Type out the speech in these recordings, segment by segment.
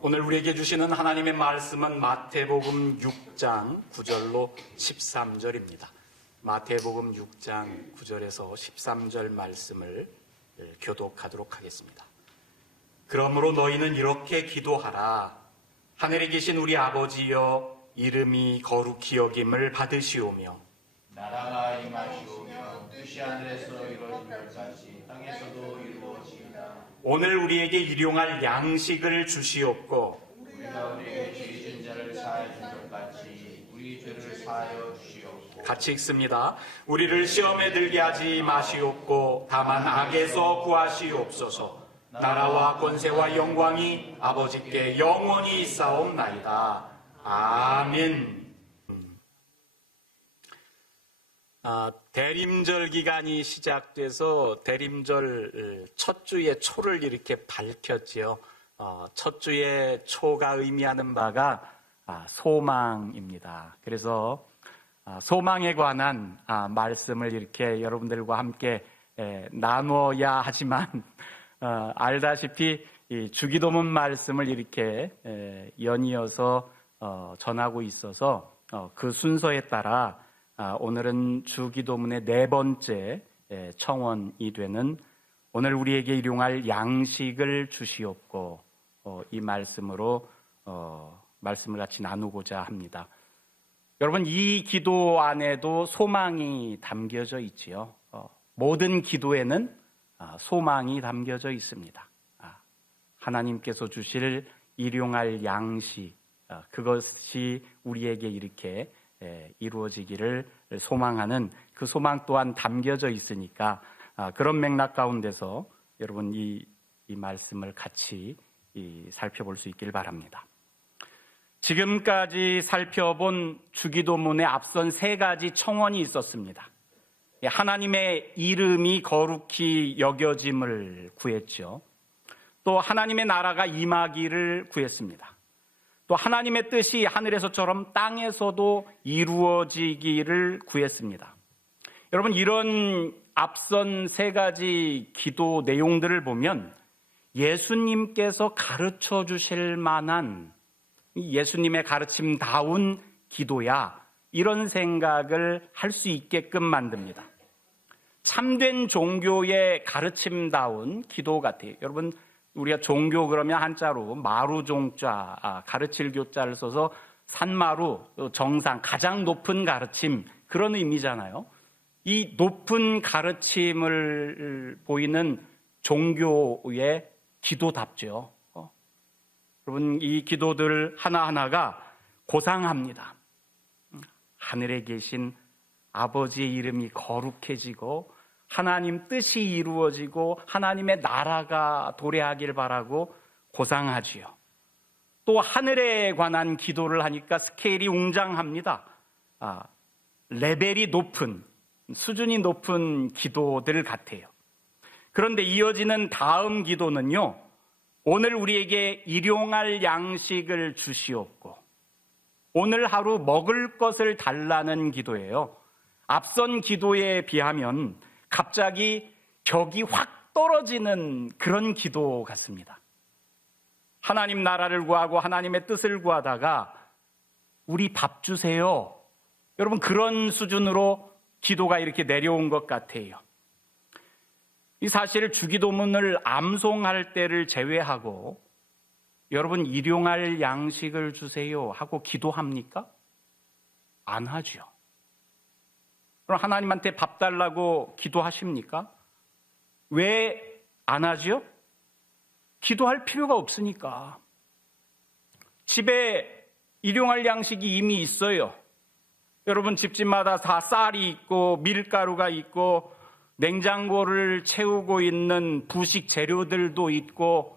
오늘 우리에게 주시는 하나님의 말씀은 마태복음 6장 9절로 13절입니다. 마태복음 6장 9절에서 13절 말씀을 교독하도록 하겠습니다. 그러므로 너희는 이렇게 기도하라. 하늘에 계신 우리 아버지여, 이름이 거룩히 여김을 받으시오며 나라가 임하시오며 뜻이 하늘에서 이루어진 것 같이 땅에서도 이루어지이다. 오늘 우리에게 일용할 양식을 주시옵고 우리가 우리에게 죄 지은 자를 사하여 준 것 같이 우리 죄를 사하여 주시옵고. 같이 읽습니다. 우리를 시험에 들게 하지 마시옵고 다만 악에서 구하시옵소서. 나라와 권세와 영광이 아버지께 영원히 있사옵나이다. 아멘. 대림절 기간이 시작돼서 대림절 첫 주의 초를 이렇게 밝혔지요. 첫 주의 초가 의미하는 바가 소망입니다. 그래서 소망에 관한 말씀을 이렇게 여러분들과 함께 나누어야 하지만 알다시피 이 주기도문 말씀을 이렇게 연이어서 전하고 있어서 그 순서에 따라 오늘은 주기도문의 네 번째 청원이 되는 오늘 우리에게 일용할 양식을 주시옵고 이 말씀으로 말씀을 같이 나누고자 합니다. 여러분, 이 기도 안에도 소망이 담겨져 있지요. 모든 기도에는 소망이 담겨져 있습니다. 하나님께서 주실 일용할 양식, 그것이 우리에게 이렇게 이루어지기를 소망하는 그 소망 또한 담겨져 있으니까 그런 맥락 가운데서 여러분 이 말씀을 같이 살펴볼 수 있길 바랍니다. 지금까지 살펴본 주기도문에 앞선 세 가지 청원이 있었습니다. 하나님의 이름이 거룩히 여겨짐을 구했죠. 또 하나님의 나라가 임하기를 구했습니다. 또 하나님의 뜻이 하늘에서처럼 땅에서도 이루어지기를 구했습니다. 여러분, 이런 앞선 세 가지 기도 내용들을 보면 예수님께서 가르쳐 주실 만한 예수님의 가르침다운 기도야, 이런 생각을 할 수 있게끔 만듭니다. 참된 종교의 가르침다운 기도 같아요. 여러분, 우리가 종교 그러면 한자로 마루종자, 가르칠 교자를 써서 산마루, 정상, 가장 높은 가르침, 그런 의미잖아요. 이 높은 가르침을 보이는 종교의 기도답죠. 여러분, 이 기도들 하나하나가 고상합니다. 하늘에 계신 아버지의 이름이 거룩해지고 하나님 뜻이 이루어지고 하나님의 나라가 도래하길 바라고 고상하지요. 또 하늘에 관한 기도를 하니까 스케일이 웅장합니다. 레벨이 높은, 수준이 높은 기도들 같아요. 그런데 이어지는 다음 기도는요, 오늘 우리에게 일용할 양식을 주시옵고 오늘 하루 먹을 것을 달라는 기도예요. 앞선 기도에 비하면 갑자기 격이 확 떨어지는 그런 기도 같습니다. 하나님 나라를 구하고 하나님의 뜻을 구하다가 우리 밥 주세요. 여러분, 그런 수준으로 기도가 이렇게 내려온 것 같아요. 이 사실 주기도문을 암송할 때를 제외하고 여러분, 일용할 양식을 주세요 하고 기도합니까? 안 하죠. 그럼 하나님한테 밥 달라고 기도하십니까? 왜 안 하죠? 기도할 필요가 없으니까. 집에 일용할 양식이 이미 있어요. 여러분, 집집마다 다 쌀이 있고 밀가루가 있고 냉장고를 채우고 있는 부식 재료들도 있고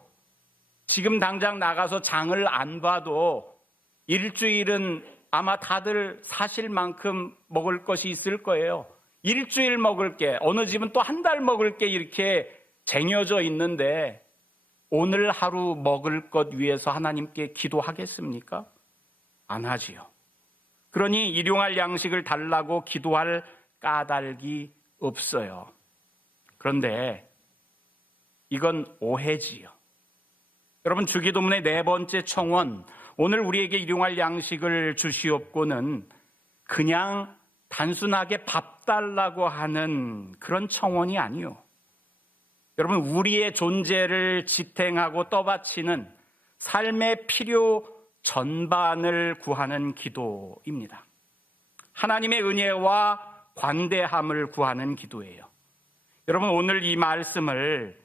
지금 당장 나가서 장을 안 봐도 일주일은 아마 다들 사실 만큼 먹을 것이 있을 거예요. 일주일 먹을 게, 어느 집은 또 한 달 먹을 게 이렇게 쟁여져 있는데 오늘 하루 먹을 것 위해서 하나님께 기도하겠습니까? 안 하지요. 그러니 일용할 양식을 달라고 기도할 까닭이 없어요. 그런데 이건 오해지요. 여러분, 주기도문의 네 번째 청원, 오늘 우리에게 일용할 양식을 주시옵고는 그냥 단순하게 밥 달라고 하는 그런 청원이 아니요. 여러분, 우리의 존재를 지탱하고 떠받치는 삶의 필요 전반을 구하는 기도입니다. 하나님의 은혜와 관대함을 구하는 기도예요. 여러분, 오늘 이 말씀을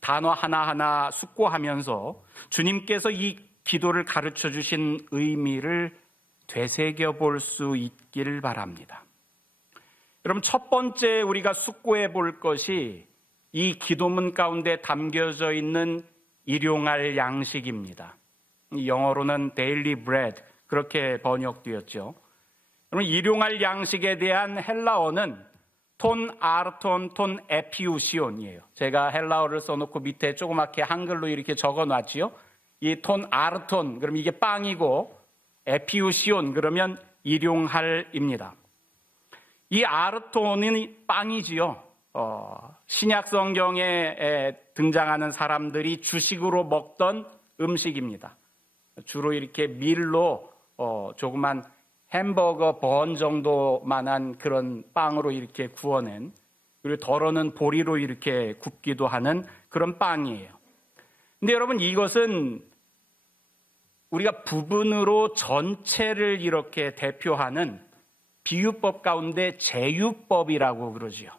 단어 하나하나 숙고하면서 주님께서 이 기도를 가르쳐 주신 의미를 되새겨 볼 수 있길 바랍니다. 여러분, 첫 번째 우리가 숙고해 볼 것이 이 기도문 가운데 담겨져 있는 일용할 양식입니다. 영어로는 daily bread, 그렇게 번역되었죠. 여러분, 일용할 양식에 대한 헬라어는 톤 아르톤 톤 에피우시온이에요. 제가 헬라어를 써놓고 밑에 조그맣게 한글로 이렇게 적어놨지요. 이 톤 아르톤, 그럼 이게 빵이고, 에피우시온, 그러면 일용할입니다. 이 아르톤은 빵이지요. 신약 성경에 등장하는 사람들이 주식으로 먹던 음식입니다. 주로 이렇게 밀로 조그만 햄버거 번 정도만한 그런 빵으로 이렇게 구워낸, 그리고 덜어는 보리로 이렇게 굽기도 하는 그런 빵이에요. 근데 여러분, 이것은 우리가 부분으로 전체를 이렇게 대표하는 비유법 가운데 제유법이라고 그러지요.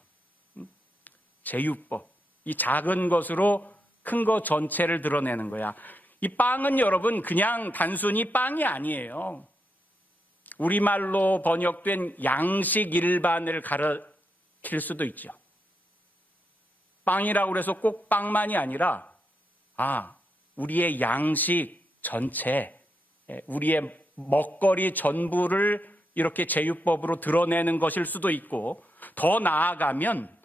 제유법. 이 작은 것으로 큰 거 전체를 드러내는 거야. 이 빵은 여러분 그냥 단순히 빵이 아니에요. 우리말로 번역된 양식 일반을 가리킬 수도 있죠. 빵이라고 해서 꼭 빵만이 아니라 우리의 양식 전체, 우리의 먹거리 전부를 이렇게 제유법으로 드러내는 것일 수도 있고, 더 나아가면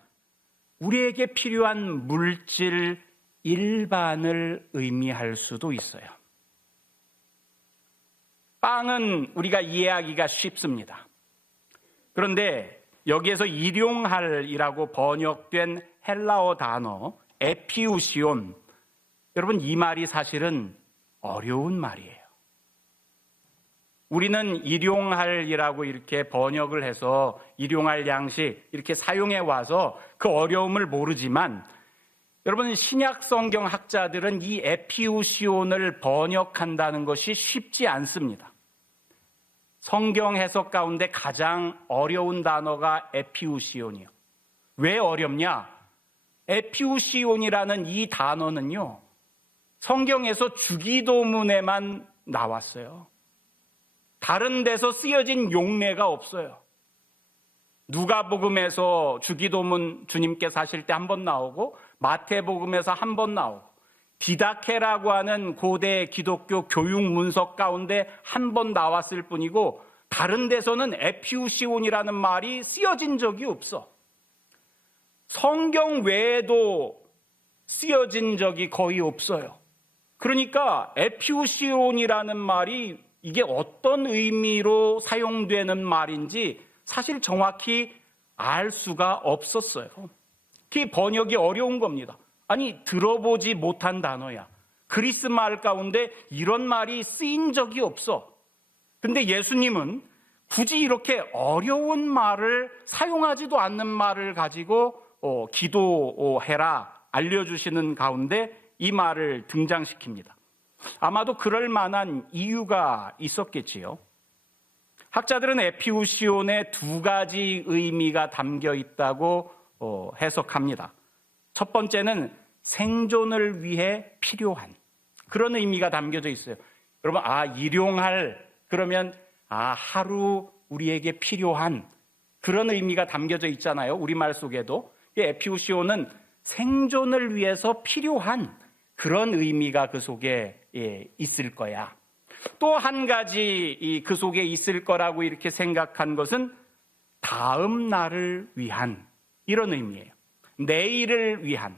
우리에게 필요한 물질 일반을 의미할 수도 있어요. 빵은 우리가 이해하기가 쉽습니다. 그런데 여기에서 일용할이라고 번역된 헬라어 단어 에피우시온, 여러분, 이 말이 사실은 어려운 말이에요. 우리는 일용할이라고 이렇게 번역을 해서 일용할 양식 이렇게 사용해 와서 그 어려움을 모르지만, 여러분, 신약 성경 학자들은 이 에피우시온을 번역한다는 것이 쉽지 않습니다. 성경 해석 가운데 가장 어려운 단어가 에피우시온이에요. 왜 어렵냐? 에피우시온이라는 이 단어는요, 성경에서 주기도문에만 나왔어요. 다른 데서 쓰여진 용례가 없어요. 누가복음에서 주기도문 주님께서 하실 때 한 번 나오고, 마태복음에서 한 번 나오고, 디다케라고 하는 고대 기독교 교육 문서 가운데 한 번 나왔을 뿐이고, 다른 데서는 에피우시온이라는 말이 쓰여진 적이 없어. 성경 외에도 쓰여진 적이 거의 없어요. 그러니까 에피우시온이라는 말이 이게 어떤 의미로 사용되는 말인지 사실 정확히 알 수가 없었어요. 그 번역이 어려운 겁니다. 아니, 들어보지 못한 단어야. 그리스 말 가운데 이런 말이 쓰인 적이 없어. 근데 예수님은 굳이 이렇게 어려운 말을, 사용하지도 않는 말을 가지고 기도해라 알려주시는 가운데 이 말을 등장시킵니다. 아마도 그럴 만한 이유가 있었겠지요. 학자들은 에피우시온에 두 가지 의미가 담겨 있다고 해석합니다. 첫 번째는 생존을 위해 필요한 그런 의미가 담겨져 있어요. 여러분, 일용할, 그러면 하루 우리에게 필요한 그런 의미가 담겨져 있잖아요. 우리말 속에도. 에피우시온은 생존을 위해서 필요한 그런 의미가 그 속에 있을 거야. 또 한 가지 그 속에 있을 거라고 이렇게 생각한 것은 다음 날을 위한 이런 의미예요. 내일을 위한.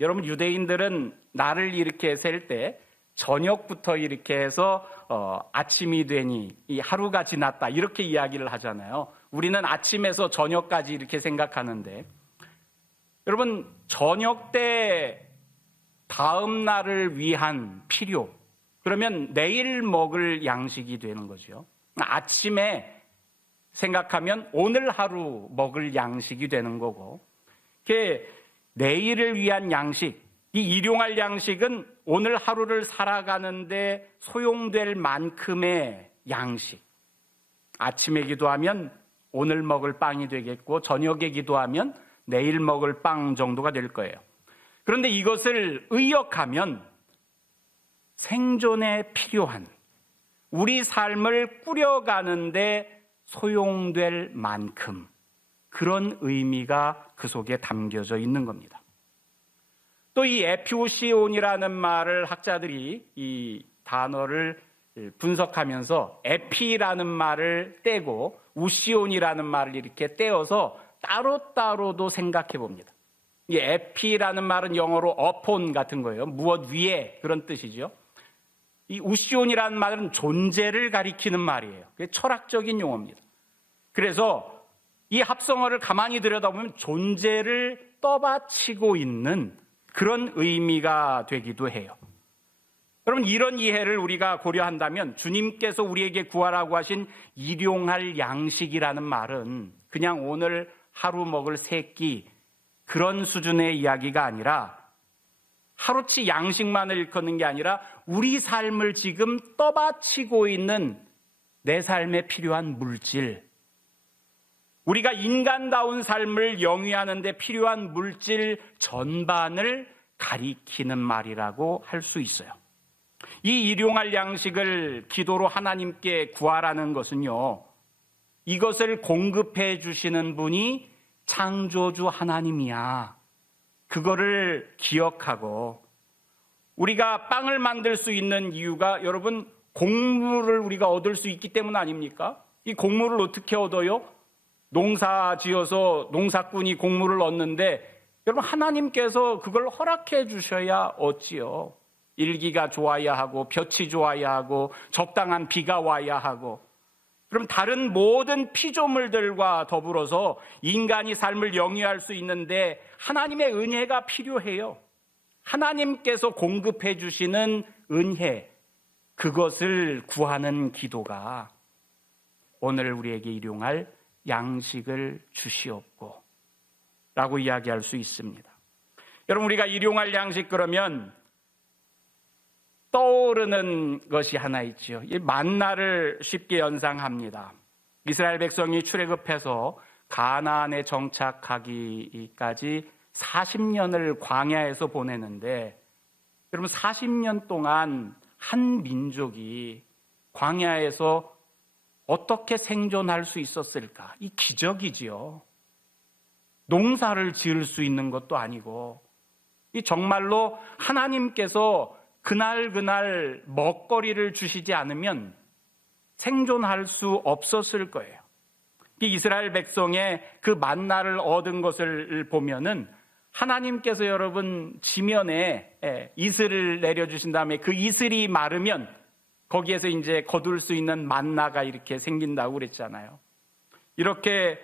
여러분, 유대인들은 날을 이렇게 셀 때 저녁부터 이렇게 해서 아침이 되니 이 하루가 지났다 이렇게 이야기를 하잖아요. 우리는 아침에서 저녁까지 이렇게 생각하는데, 여러분, 저녁 때 다음 날을 위한 필요, 그러면 내일 먹을 양식이 되는 거죠. 아침에 생각하면 오늘 하루 먹을 양식이 되는 거고, 내일을 위한 양식, 이 일용할 양식은 오늘 하루를 살아가는데 소용될 만큼의 양식. 아침에 기도하면 오늘 먹을 빵이 되겠고, 저녁에 기도하면 내일 먹을 빵 정도가 될 거예요. 그런데 이것을 의역하면 생존에 필요한, 우리 삶을 꾸려가는데 소용될 만큼, 그런 의미가 그 속에 담겨져 있는 겁니다. 또 이 에피오시온이라는 말을 학자들이 이 단어를 분석하면서 에피라는 말을 떼고 우시온이라는 말을 이렇게 떼어서 따로따로도 생각해 봅니다. 이 에피라는 말은 영어로 upon 같은 거예요. 무엇 위에, 그런 뜻이죠. 이 우시온이라는 말은 존재를 가리키는 말이에요. 그게 철학적인 용어입니다. 그래서 이 합성어를 가만히 들여다보면 존재를 떠받치고 있는 그런 의미가 되기도 해요. 여러분, 이런 이해를 우리가 고려한다면 주님께서 우리에게 구하라고 하신 일용할 양식이라는 말은 그냥 오늘 하루 먹을 세 끼, 그런 수준의 이야기가 아니라, 하루치 양식만을 일컫는 게 아니라 우리 삶을 지금 떠받치고 있는 내 삶에 필요한 물질, 우리가 인간다운 삶을 영위하는 데 필요한 물질 전반을 가리키는 말이라고 할 수 있어요. 이 일용할 양식을 기도로 하나님께 구하라는 것은요, 이것을 공급해 주시는 분이 창조주 하나님이야. 그거를 기억하고, 우리가 빵을 만들 수 있는 이유가 여러분 곡물을 우리가 얻을 수 있기 때문 아닙니까? 이 곡물을 어떻게 얻어요? 농사 지어서 농사꾼이 곡물을 얻는데 여러분 하나님께서 그걸 허락해 주셔야 얻지요. 일기가 좋아야 하고 볕이 좋아야 하고 적당한 비가 와야 하고, 그럼 다른 모든 피조물들과 더불어서 인간이 삶을 영위할 수 있는데 하나님의 은혜가 필요해요. 하나님께서 공급해 주시는 은혜, 그것을 구하는 기도가 오늘 우리에게 일용할 양식을 주시옵고 라고 이야기할 수 있습니다. 여러분, 우리가 일용할 양식 그러면 떠오르는 것이 하나 있죠. 이 만나를 쉽게 연상합니다. 이스라엘 백성이 출애굽해서 가나안에 정착하기까지 40년을 광야에서 보내는데, 여러분 40년 동안 한 민족이 광야에서 어떻게 생존할 수 있었을까? 이 기적이지요. 농사를 지을 수 있는 것도 아니고, 이 정말로 하나님께서 그날 먹거리를 주시지 않으면 생존할 수 없었을 거예요. 이 이스라엘 백성의 그 만나를 얻은 것을 보면은 하나님께서 여러분 지면에 이슬을 내려주신 다음에 그 이슬이 마르면 거기에서 이제 거둘 수 있는 만나가 이렇게 생긴다고 그랬잖아요. 이렇게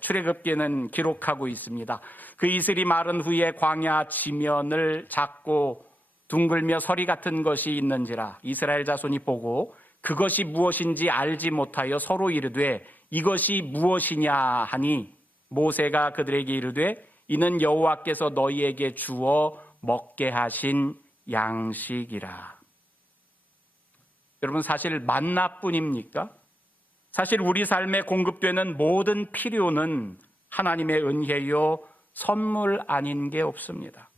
출애굽기는 기록하고 있습니다. 그 이슬이 마른 후에 광야 지면을 작고 둥글며 서리 같은 것이 있는지라 이스라엘 자손이 보고 그것이 무엇인지 알지 못하여 서로 이르되 이것이 무엇이냐 하니 모세가 그들에게 이르되 이는 여호와께서 너희에게 주어 먹게 하신 양식이라. 여러분, 사실 만나뿐입니까? 사실 우리 삶에 공급되는 모든 필요는 하나님의 은혜요 선물 아닌 게 없습니다.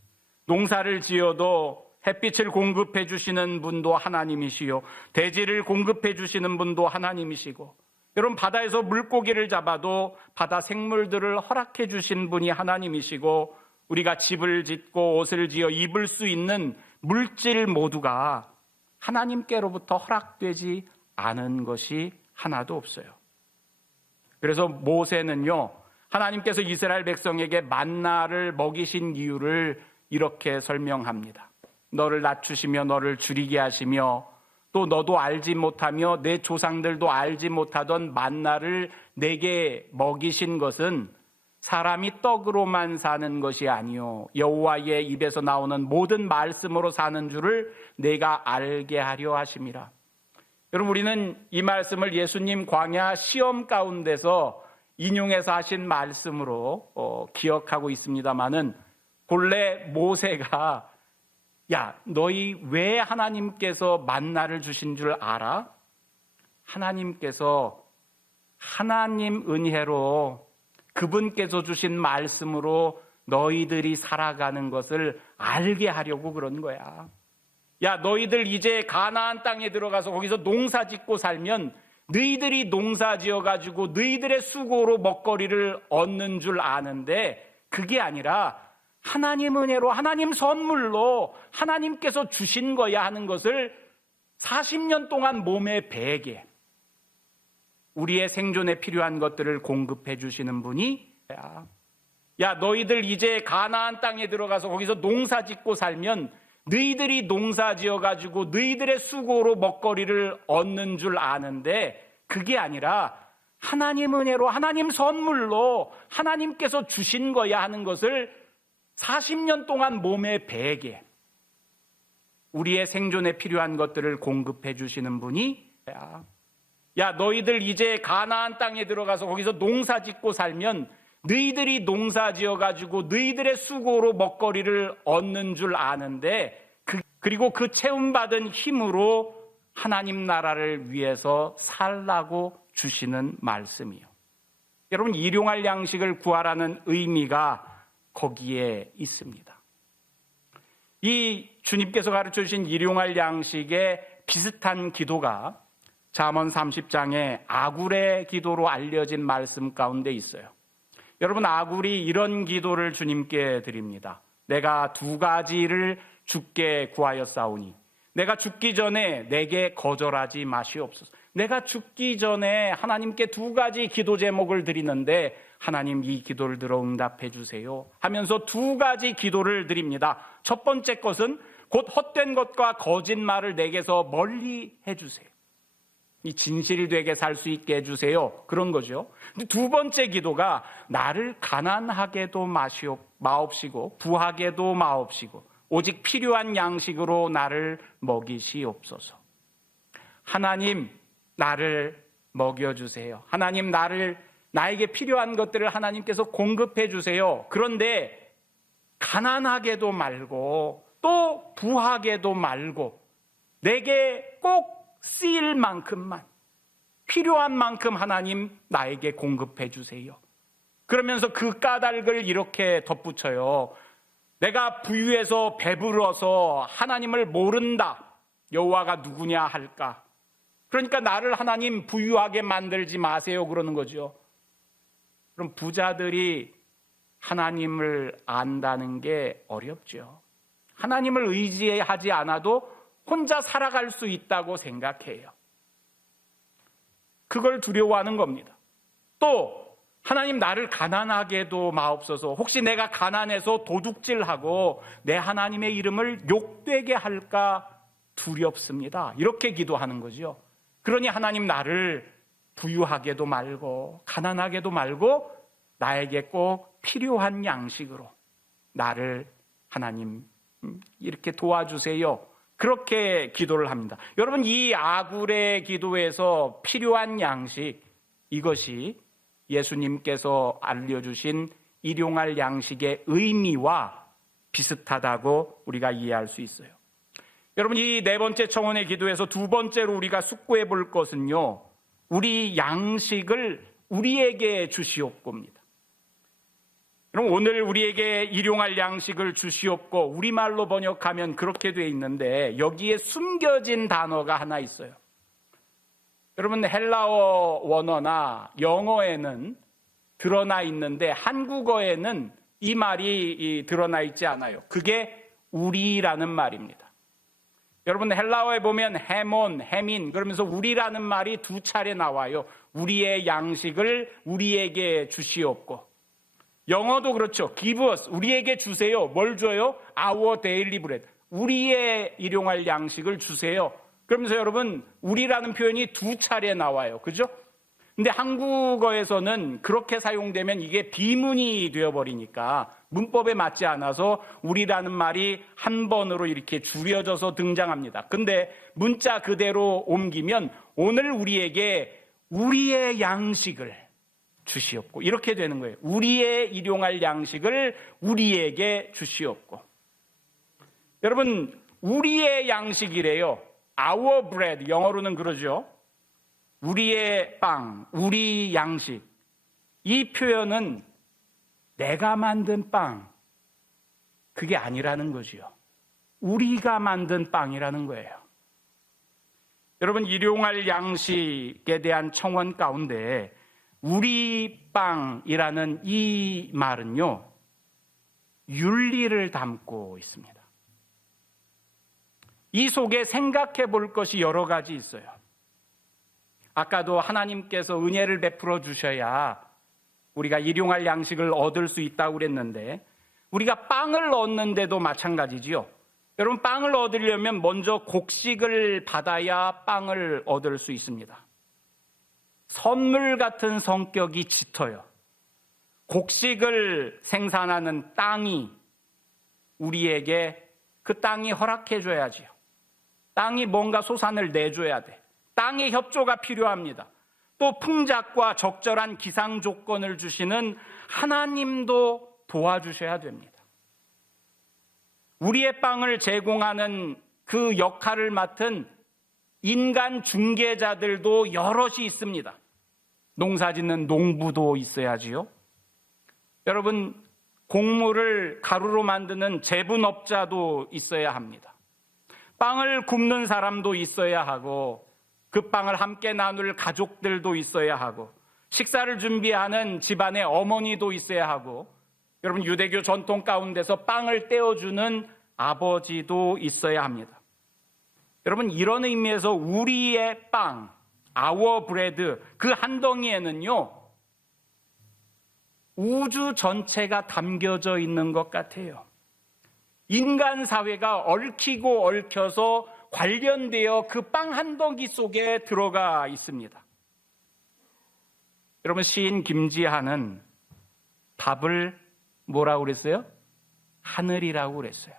농사를 지어도 햇빛을 공급해 주시는 분도 하나님이시요, 대지를 공급해 주시는 분도 하나님이시고, 여러분 바다에서 물고기를 잡아도 바다 생물들을 허락해 주신 분이 하나님이시고, 우리가 집을 짓고 옷을 지어 입을 수 있는 물질 모두가 하나님께로부터 허락되지 않은 것이 하나도 없어요. 그래서 모세는요, 하나님께서 이스라엘 백성에게 만나를 먹이신 이유를 이렇게 설명합니다. 너를 낮추시며 너를 줄이게 하시며 또 너도 알지 못하며 내 조상들도 알지 못하던 만나를 내게 먹이신 것은 사람이 떡으로만 사는 것이 아니요 여호와의 입에서 나오는 모든 말씀으로 사는 줄을 내가 알게 하려 하심이라. 여러분, 우리는 이 말씀을 예수님 광야 시험 가운데서 인용해서 하신 말씀으로 기억하고 있습니다마는, 본래 모세가 야, 너희 왜 하나님께서 만나를 주신 줄 알아? 하나님께서 하나님 은혜로 그분께서 주신 말씀으로 너희들이 살아가는 것을 알게 하려고 그런 거야. 야, 너희들 이제 가나안 땅에 들어가서 거기서 농사 짓고 살면 너희들이 농사 지어가지고 너희들의 수고로 먹거리를 얻는 줄 아는데, 그게 아니라 하나님 은혜로, 하나님 선물로 하나님께서 주신 거야 하는 것을 40년 동안 몸에 배게, 우리의 생존에 필요한 것들을 공급해 주시는 분이, 야, 너희들 이제 가나안 땅에 들어가서 거기서 농사 짓고 살면 너희들이 농사 지어가지고 너희들의 수고로 먹거리를 얻는 줄 아는데, 그게 아니라 하나님 은혜로, 하나님 선물로 하나님께서 주신 거야 하는 것을 40년 동안 몸에 배게, 우리의 생존에 필요한 것들을 공급해 주시는 분이, 야, 너희들 이제 가나안 땅에 들어가서 거기서 농사 짓고 살면 너희들이 농사 지어가지고 너희들의 수고로 먹거리를 얻는 줄 아는데, 그리고 그 채움받은 힘으로 하나님 나라를 위해서 살라고 주시는 말씀이요. 여러분, 일용할 양식을 구하라는 의미가 거기에 있습니다. 이 주님께서 가르쳐 주신 일용할 양식에 비슷한 기도가 잠언 30장의 아굴의 기도로 알려진 말씀 가운데 있어요. 여러분, 아굴이 이런 기도를 주님께 드립니다. 내가 두 가지를 주께 구하였사오니 내가 죽기 전에 내게 거절하지 마시옵소서. 내가 죽기 전에 하나님께 두 가지 기도 제목을 드리는데 하나님 이 기도를 들어 응답해 주세요 하면서 두 가지 기도를 드립니다. 첫 번째 것은 곧 헛된 것과 거짓말을 내게서 멀리 해주세요. 이 진실이 되게 살 수 있게 해주세요. 그런 거죠. 두 번째 기도가 나를 가난하게도 마옵시고 부하게도 마옵시고 오직 필요한 양식으로 나를 먹이시옵소서. 하나님, 나를 먹여주세요. 하나님, 나에게 필요한 것들을 하나님께서 공급해 주세요. 그런데 가난하게도 말고 또 부하게도 말고 내게 꼭 쓰일 만큼만, 필요한 만큼 하나님 나에게 공급해 주세요. 그러면서 그 까닭을 이렇게 덧붙여요. 내가 부유해서 배불러서 하나님을 모른다. 여호와가 누구냐 할까? 그러니까 나를 하나님 부유하게 만들지 마세요 그러는 거죠. 그럼 부자들이 하나님을 안다는 게 어렵죠. 하나님을 의지하지 않아도 혼자 살아갈 수 있다고 생각해요. 그걸 두려워하는 겁니다. 또 하나님, 나를 가난하게도 마옵소서. 혹시 내가 가난해서 도둑질하고 내 하나님의 이름을 욕되게 할까 두렵습니다. 이렇게 기도하는 거죠. 그러니 하나님, 나를 부유하게도 말고 가난하게도 말고 나에게 꼭 필요한 양식으로 나를 하나님 이렇게 도와주세요. 그렇게 기도를 합니다. 여러분, 이 아굴의 기도에서 필요한 양식, 이것이 예수님께서 알려주신 일용할 양식의 의미와 비슷하다고 우리가 이해할 수 있어요. 여러분, 이 네 번째 청혼의 기도에서 두 번째로 우리가 숙고해 볼 것은요, 우리 양식을 우리에게 주시옵고입니다. 여러분, 오늘 우리에게 일용할 양식을 주시옵고, 우리말로 번역하면 그렇게 돼 있는데 여기에 숨겨진 단어가 하나 있어요. 여러분, 헬라어 원어나 영어에는 드러나 있는데 한국어에는 이 말이 드러나 있지 않아요. 그게 우리라는 말입니다. 여러분, 헬라어에 보면 헤몬, 헤민 그러면서 우리라는 말이 두 차례 나와요. 우리의 양식을 우리에게 주시옵고. 영어도 그렇죠. give us, 우리에게 주세요. 뭘 줘요? our daily bread, 우리의 일용할 양식을 주세요. 그러면서 여러분, 우리라는 표현이 두 차례 나와요. 그죠? 근데 한국어에서는 그렇게 사용되면 이게 비문이 되어버리니까 문법에 맞지 않아서 우리라는 말이 한 번으로 이렇게 줄여져서 등장합니다. 근데 문자 그대로 옮기면 오늘 우리에게 우리의 양식을 주시옵고 이렇게 되는 거예요. 우리의 일용할 양식을 우리에게 주시옵고. 여러분, 우리의 양식이래요. Our bread, 영어로는 그러죠. 우리의 빵, 우리 양식. 이 표현은 내가 만든 빵, 그게 아니라는 거지요. 우리가 만든 빵이라는 거예요. 여러분, 일용할 양식에 대한 청원 가운데 우리 빵이라는 이 말은요, 윤리를 담고 있습니다. 이 속에 생각해 볼 것이 여러 가지 있어요. 아까도 하나님께서 은혜를 베풀어 주셔야 우리가 일용할 양식을 얻을 수 있다고 그랬는데 우리가 빵을 얻는데도 마찬가지지요. 여러분, 빵을 얻으려면 먼저 곡식을 받아야 빵을 얻을 수 있습니다. 선물 같은 성격이 짙어요. 곡식을 생산하는 땅이 우리에게 그 땅이 허락해 줘야지요. 땅이 뭔가 소산을 내줘야 돼. 땅의 협조가 필요합니다. 또 풍작과 적절한 기상 조건을 주시는 하나님도 도와주셔야 됩니다. 우리의 빵을 제공하는 그 역할을 맡은 인간 중개자들도 여럿이 있습니다. 농사 짓는 농부도 있어야지요. 여러분, 곡물을 가루로 만드는 제분업자도 있어야 합니다. 빵을 굽는 사람도 있어야 하고 그 빵을 함께 나눌 가족들도 있어야 하고 식사를 준비하는 집안의 어머니도 있어야 하고 여러분, 유대교 전통 가운데서 빵을 떼어주는 아버지도 있어야 합니다. 여러분, 이런 의미에서 우리의 빵, our bread, 그 한 덩이에는요, 우주 전체가 담겨져 있는 것 같아요. 인간 사회가 얽히고 얽혀서 관련되어 그 빵 한 덩이 속에 들어가 있습니다. 여러분, 시인 김지한은 밥을 뭐라고 그랬어요? 하늘이라고 그랬어요.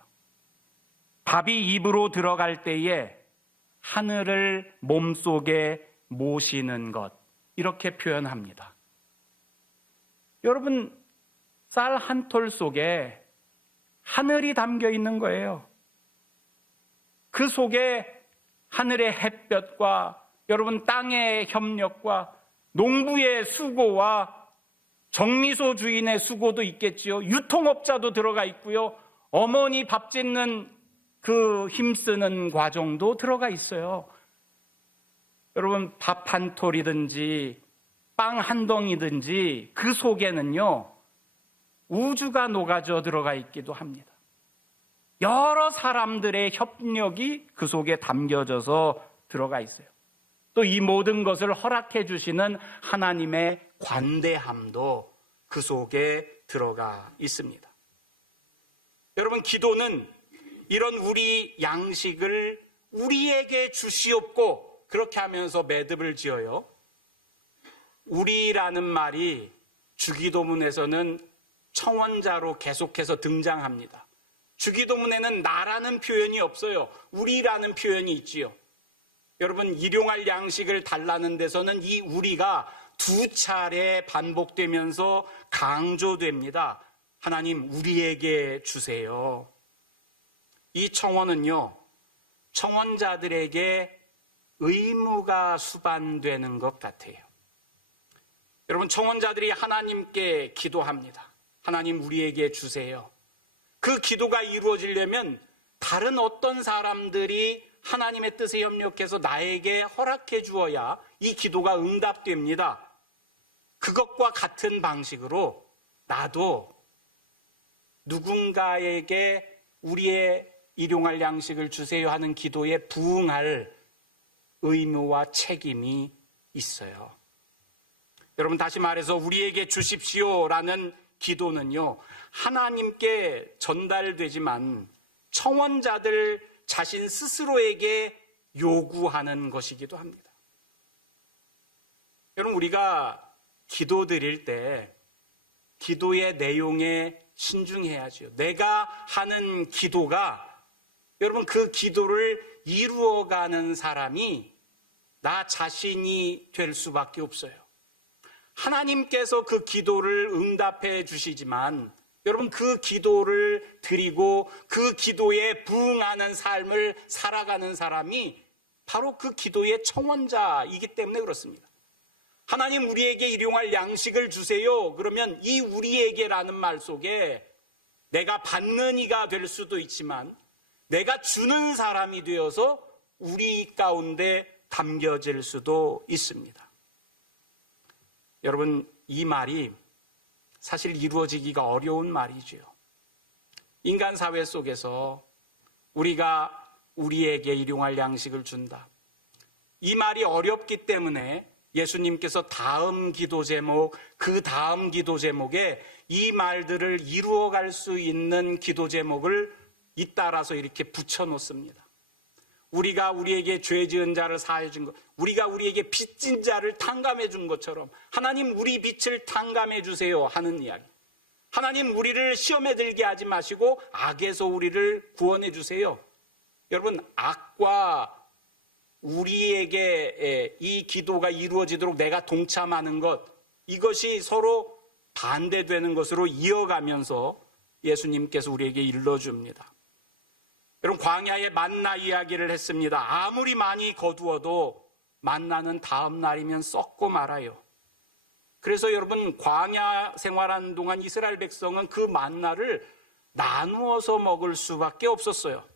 밥이 입으로 들어갈 때에 하늘을 몸속에 모시는 것, 이렇게 표현합니다. 여러분, 쌀 한 톨 속에 하늘이 담겨 있는 거예요. 그 속에 하늘의 햇볕과 여러분 땅의 협력과 농부의 수고와 정미소 주인의 수고도 있겠지요. 유통업자도 들어가 있고요. 어머니 밥 짓는 그 힘쓰는 과정도 들어가 있어요. 여러분, 밥 한 톨이든지 빵 한 덩이든지 그 속에는요, 우주가 녹아져 들어가 있기도 합니다. 여러 사람들의 협력이 그 속에 담겨져서 들어가 있어요. 또 이 모든 것을 허락해 주시는 하나님의 관대함도 그 속에 들어가 있습니다. 여러분, 기도는 이런 우리 양식을 우리에게 주시옵고 그렇게 하면서 매듭을 지어요. 우리라는 말이 주기도문에서는 청원자로 계속해서 등장합니다. 주기도문에는 나라는 표현이 없어요. 우리라는 표현이 있지요. 여러분, 일용할 양식을 달라는 데서는 이 우리가 두 차례 반복되면서 강조됩니다. 하나님, 우리에게 주세요. 이 청원은요, 청원자들에게 의무가 수반되는 것 같아요. 여러분, 청원자들이 하나님께 기도합니다. 하나님, 우리에게 주세요. 그 기도가 이루어지려면 다른 어떤 사람들이 하나님의 뜻에 협력해서 나에게 허락해 주어야 이 기도가 응답됩니다. 그것과 같은 방식으로 나도 누군가에게 우리의 일용할 양식을 주세요 하는 기도에 부응할 의무와 책임이 있어요. 여러분, 다시 말해서 우리에게 주십시오라는 기도는요, 하나님께 전달되지만 청원자들 자신 스스로에게 요구하는 것이기도 합니다. 여러분, 우리가 기도 드릴 때 기도의 내용에 신중해야죠. 내가 하는 기도가 여러분 그 기도를 이루어가는 사람이 나 자신이 될 수밖에 없어요. 하나님께서 그 기도를 응답해 주시지만 여러분 그 기도를 드리고 그 기도에 부응하는 삶을 살아가는 사람이 바로 그 기도의 청원자이기 때문에 그렇습니다. 하나님 우리에게 일용할 양식을 주세요. 그러면 이 우리에게라는 말 속에 내가 받는 이가 될 수도 있지만 내가 주는 사람이 되어서 우리 가운데 담겨질 수도 있습니다. 여러분, 이 말이 사실 이루어지기가 어려운 말이죠. 인간 사회 속에서 우리가 우리에게 일용할 양식을 준다. 이 말이 어렵기 때문에 예수님께서 다음 기도 제목, 그 다음 기도 제목에 이 말들을 이루어갈 수 있는 기도 제목을 잇따라서 이렇게 붙여놓습니다. 우리가 우리에게 죄 지은 자를 사해 준 것, 우리가 우리에게 빚진 자를 탕감해 준 것처럼 하나님 우리 빚을 탕감해 주세요 하는 이야기. 하나님 우리를 시험에 들게 하지 마시고 악에서 우리를 구원해 주세요. 여러분, 악과 우리에게 이 기도가 이루어지도록 내가 동참하는 것, 이것이 서로 반대되는 것으로 이어가면서 예수님께서 우리에게 일러줍니다. 여러분, 광야의 만나 이야기를 했습니다. 아무리 많이 거두어도 만나는 다음 날이면 썩고 말아요. 그래서 여러분, 광야 생활하는 동안 이스라엘 백성은 그 만나를 나누어서 먹을 수밖에 없었어요.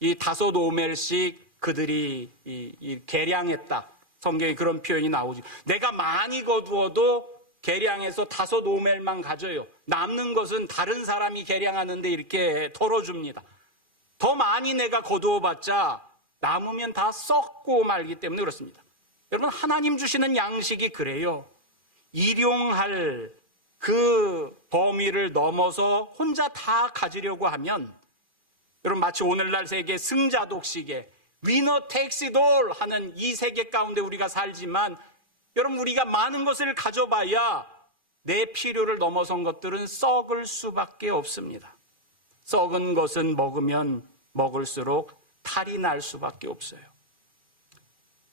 이 5오멜씩 그들이 계량했다. 성경에 그런 표현이 나오죠. 내가 많이 거두어도 계량해서 5오멜만 가져요. 남는 것은 다른 사람이 계량하는데 이렇게 덜어줍니다. 더 많이 내가 거두어봤자 남으면 다 썩고 말기 때문에 그렇습니다. 여러분, 하나님 주시는 양식이 그래요. 일용할 그 범위를 넘어서 혼자 다 가지려고 하면 여러분, 마치 오늘날 세계 승자독식에 위너 takes it all 하는 이 세계 가운데 우리가 살지만 여러분, 우리가 많은 것을 가져봐야 내 필요를 넘어선 것들은 썩을 수밖에 없습니다. 썩은 것은 먹으면 먹을수록 탈이 날 수밖에 없어요.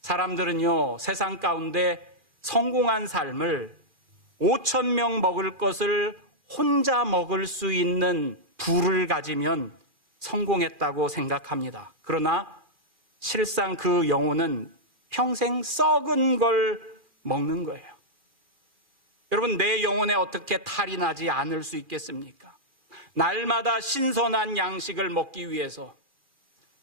사람들은요, 세상 가운데 성공한 삶을 5,000명 먹을 것을 혼자 먹을 수 있는 부를 가지면 성공했다고 생각합니다. 그러나 실상 그 영혼은 평생 썩은 걸 먹는 거예요. 여러분, 내 영혼에 어떻게 탈이 나지 않을 수 있겠습니까? 날마다 신선한 양식을 먹기 위해서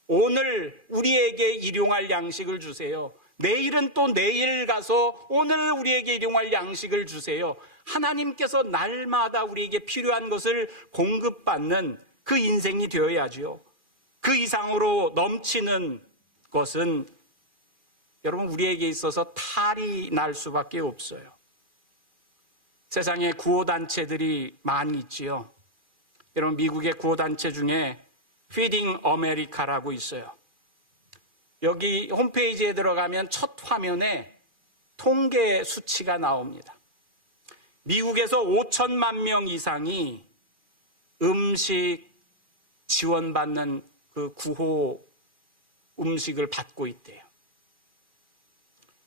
오늘 우리에게 일용할 양식을 주세요. 내일은 또 내일 가서 오늘 우리에게 일용할 양식을 주세요. 하나님께서 날마다 우리에게 필요한 것을 공급받는 그 인생이 되어야죠. 그 이상으로 넘치는 것은 여러분, 우리에게 있어서 탈이 날 수밖에 없어요. 세상에 구호단체들이 많이 있지요. 여러분, 미국의 구호단체 중에 Feeding America라고 있어요. 여기 홈페이지에 들어가면 첫 화면에 통계 수치가 나옵니다. 미국에서 5천만 명 이상이 음식 지원받는 그 구호 음식을 받고 있대요.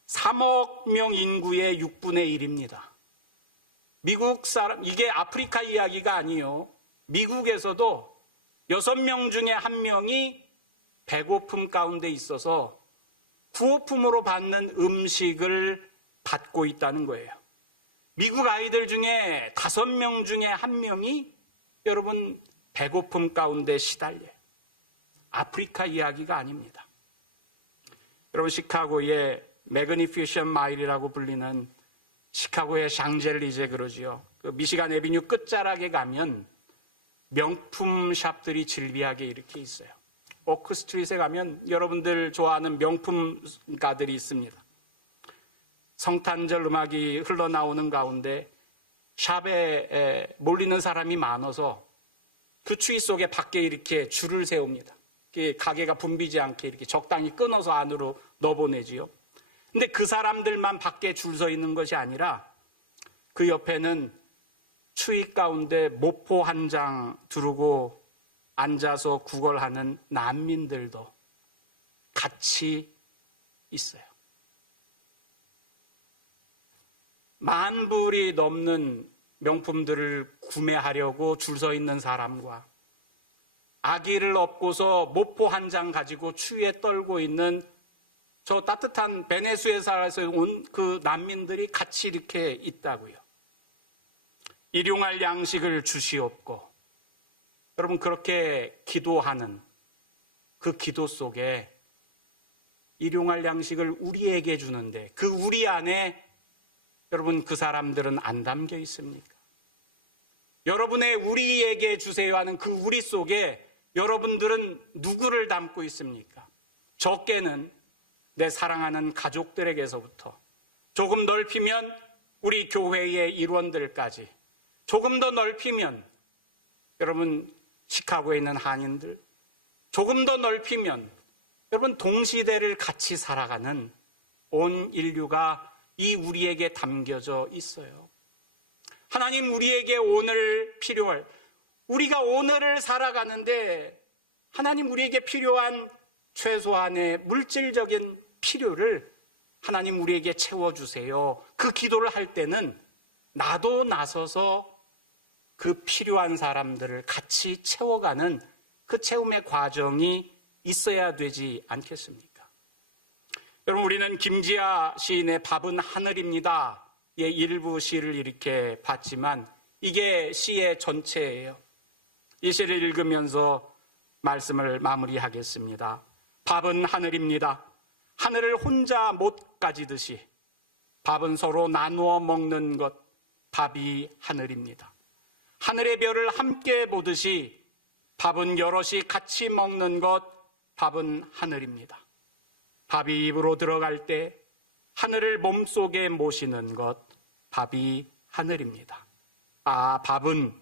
3억 명 인구의 6분의 1입니다. 미국 사람, 이게 아프리카 이야기가 아니에요. 미국에서도 6명 중에 1명이 배고픔 가운데 있어서 구호품으로 받는 음식을 받고 있다는 거예요. 미국 아이들 중에 5명 중에 1명이 여러분 배고픔 가운데 시달려요. 아프리카 이야기가 아닙니다. 여러분, 시카고의 매그니피션 마일이라고 불리는 시카고의 샹젤리제 그러지요. 그 미시간 애비뉴 끝자락에 가면 명품 샵들이 질비하게 이렇게 있어요. 오크 스트릿에 가면 여러분들 좋아하는 명품가들이 있습니다. 성탄절 음악이 흘러나오는 가운데 샵에 몰리는 사람이 많아서 그 추위 속에 밖에 이렇게 줄을 세웁니다. 가게가 붐비지 않게 이렇게 적당히 끊어서 안으로 넣어보내지요. 근데 그 사람들만 밖에 줄 서 있는 것이 아니라 그 옆에는 추위 가운데 모포 한 장 두르고 앉아서 구걸하는 난민들도 같이 있어요. 만 불이 넘는 명품들을 구매하려고 줄 서 있는 사람과 아기를 업고서 모포 한 장 가지고 추위에 떨고 있는 저 따뜻한 베네수엘라에서 온 그 난민들이 같이 이렇게 있다고요. 일용할 양식을 주시옵고, 여러분 그렇게 기도하는 그 기도 속에 일용할 양식을 우리에게 주는데 그 우리 안에 여러분 그 사람들은 안 담겨 있습니까? 여러분의 우리에게 주세요 하는 그 우리 속에 여러분들은 누구를 담고 있습니까? 적게는 내 사랑하는 가족들에게서부터, 조금 넓히면 우리 교회의 일원들까지, 조금 더 넓히면 여러분 시카고에 있는 한인들, 조금 더 넓히면 여러분 동시대를 같이 살아가는 온 인류가 이 우리에게 담겨져 있어요. 하나님 우리에게 오늘 필요할, 우리가 오늘을 살아가는데 하나님 우리에게 필요한 최소한의 물질적인 필요를 하나님 우리에게 채워주세요. 그 기도를 할 때는 나도 나서서 그 필요한 사람들을 같이 채워가는 그 채움의 과정이 있어야 되지 않겠습니까? 여러분 우리는 김지아 시인의 밥은 하늘입니다 의 일부 시를 이렇게 봤지만 이게 시의 전체예요. 이 시를 읽으면서 말씀을 마무리하겠습니다. 밥은 하늘입니다. 하늘을 혼자 못 가지듯이 밥은 서로 나누어 먹는 것, 밥이 하늘입니다. 하늘의 별을 함께 보듯이 밥은 여럿이 같이 먹는 것, 밥은 하늘입니다. 밥이 입으로 들어갈 때 하늘을 몸속에 모시는 것, 밥이 하늘입니다. 아, 밥은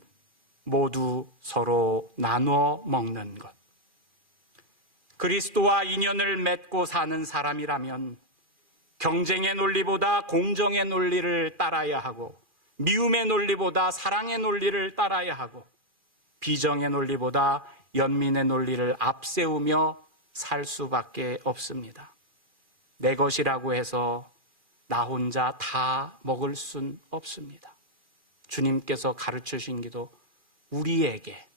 모두 서로 나눠 먹는 것. 그리스도와 인연을 맺고 사는 사람이라면 경쟁의 논리보다 공정의 논리를 따라야 하고, 미움의 논리보다 사랑의 논리를 따라야 하고, 비정의 논리보다 연민의 논리를 앞세우며 살 수밖에 없습니다. 내 것이라고 해서 나 혼자 다 먹을 순 없습니다. 주님께서 가르쳐 주신 기도, 우리에게,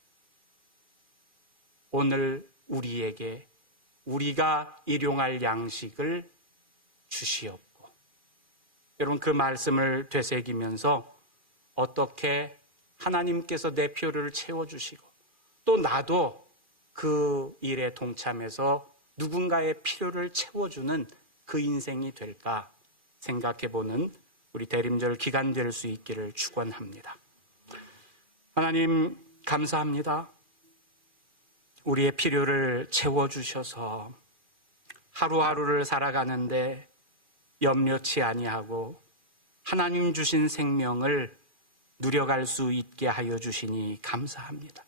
오늘 우리에게 우리가 일용할 양식을 주시옵고, 여러분 그 말씀을 되새기면서 어떻게 하나님께서 내 필요를 채워주시고 또 나도 그 일에 동참해서 누군가의 필요를 채워주는 그 인생이 될까 생각해보는 우리 대림절 기간 될 수 있기를 축원합니다. 하나님 감사합니다. 우리의 필요를 채워주셔서 하루하루를 살아가는데 염려치 아니하고 하나님 주신 생명을 누려갈 수 있게 하여 주시니 감사합니다.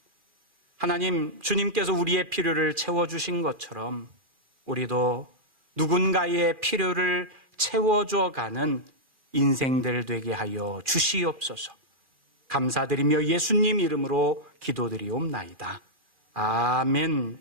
하나님, 주님께서 우리의 필요를 채워주신 것처럼 우리도 누군가의 필요를 채워줘가는 인생들 되게 하여 주시옵소서. 감사드리며 예수님 이름으로 기도드리옵나이다. 아멘.